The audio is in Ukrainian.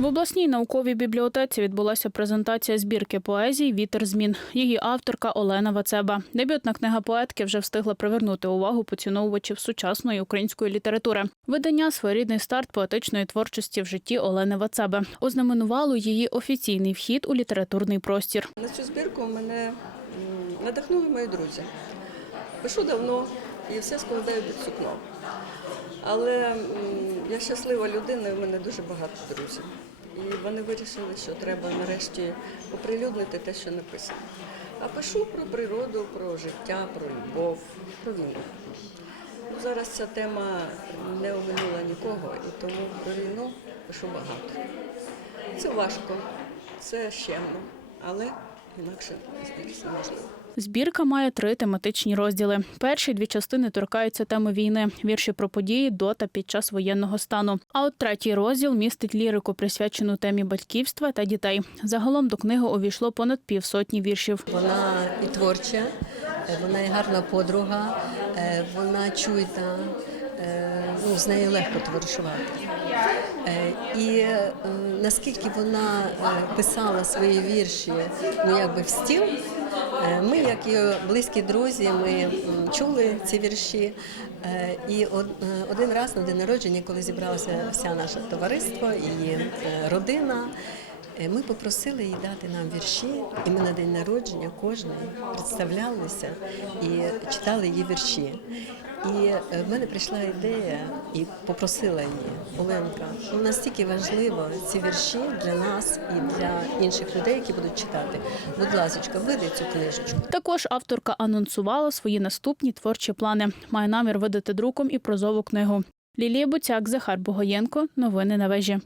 В обласній науковій бібліотеці відбулася презентація збірки поезій Вітер змін. Її авторка Олена Вацеба. Дебютна книга поетки вже встигла привернути увагу поціновувачів сучасної української літератури. Видання своєрідний старт поетичної творчості в житті Олени Вацеби ознаменувало її офіційний вхід у літературний простір. На цю збірку мене надихнули мої друзі. Пишу давно і все складаю під сукно. Але я щаслива людина, і в мене дуже багато друзів. І вони вирішили, що треба нарешті оприлюднити те, що написано. А пишу про природу, про життя, про любов, про війну. Ну, Зараз ця тема не оминула нікого, і тому про війну пишу багато. Це важко, це щемно, але інакше здається неможливо. Збірка має три тематичні розділи. Перші дві частини торкаються теми війни, вірші про події до та під час воєнного стану. А от третій розділ містить лірику, присвячену темі батьківства та дітей. Загалом до книги увійшло понад півсотні віршів. Вона і творча, е, вона і гарна подруга, е, вона чуйна, е, ну, з нею легко товаришувати. Е, І наскільки вона е, писала свої вірші, ну якби в стіл, е, ми, як її близькі друзі, ми чули ці вірші. І од- один раз на день народження, коли зібралося вся наше товариство і родина. Е, Ми попросили їй дати нам вірші, і ми на день народження кожен представлялися і читали її вірші. І е, в мене прийшла ідея і попросила її, Оленка, ну настільки важливо ці вірші для нас і для інших людей, які будуть читати. Будь ласка, видай цю книжечку. Також авторка анонсувала свої наступні творчі плани. Має намір видати друком і прозову книгу. Лілія Буцяк, Захар Богоєнко. Новини на вежі.